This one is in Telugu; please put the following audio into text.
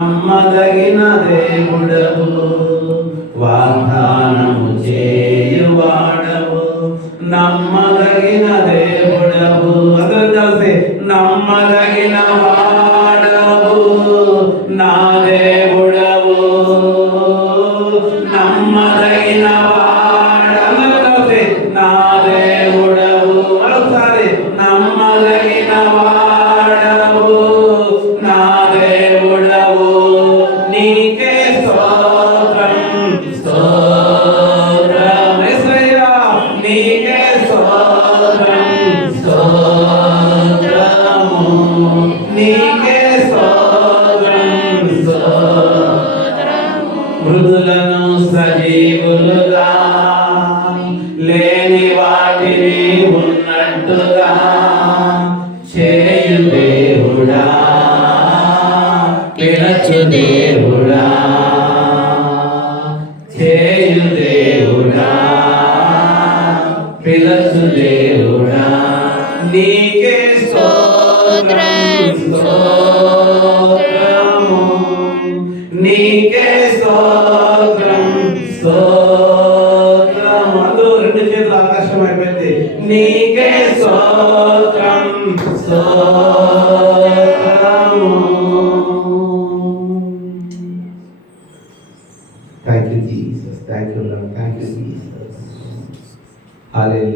నమ్మదగిన దేవుడవు, వాగ్దానము చేయువాడవు. నమ్మదగిన దేవుడవు, అందరూ కలిసి నమ్మదగిన వాడవు నా దేవుడవు. నమ్మదగిన వాడ, అందరూ కలిసి నా దేవుడవు. మరోసారి నమ్మదగిన వాడవు నా దేవుడవు. నీకే స్తోత్రం స్తోత్రం యేసయ్యా, నీకే స్తోత్రం స్తోత్రము, నీకే స్తోత్రం స్తోత్రము. మృదులను సజీవులుగా, లేని వాటిని ఉన్నట్టుగా చేయు దేవుడా, పిలచు దేవుడా, చేయు దేవుడా, పిలచు దేవుడా. నీకే స్తోత్రం స్తోత్రము, నీకే స్తోత్రం స్తోత్రము. అందరూ రెండు చేతులు ఆకాశం అయిపోయింది. నీకే స్తోత్రం స్తోత్రము. Thank you, Jesus. Thank you, Lord. Thank you, Jesus. Hallelujah.